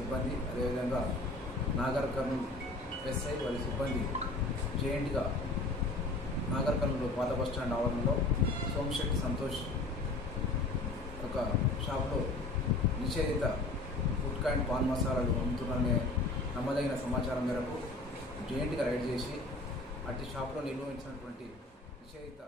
సిబ్బంది అదేవిధంగా నాగర్ కర్నూలు ఎస్ఐ వారి సిబ్బంది జేఎంట్గా నాగర్ కర్నూలు పాత బస్టాండ్ ఆవరణలో సోమశెట్టి సంతోష్ ఒక షాప్లో నిషేధిత గుట్కా అండ్ పాన్ మసాలాలు అమ్ముతున్నారనే నమ్మదగిన సమాచారం మేరకు జేఎంట్గా రైడ్ చేసి అట్టి షాప్లో నిల్వ ఉంచినటువంటి నిషేధిత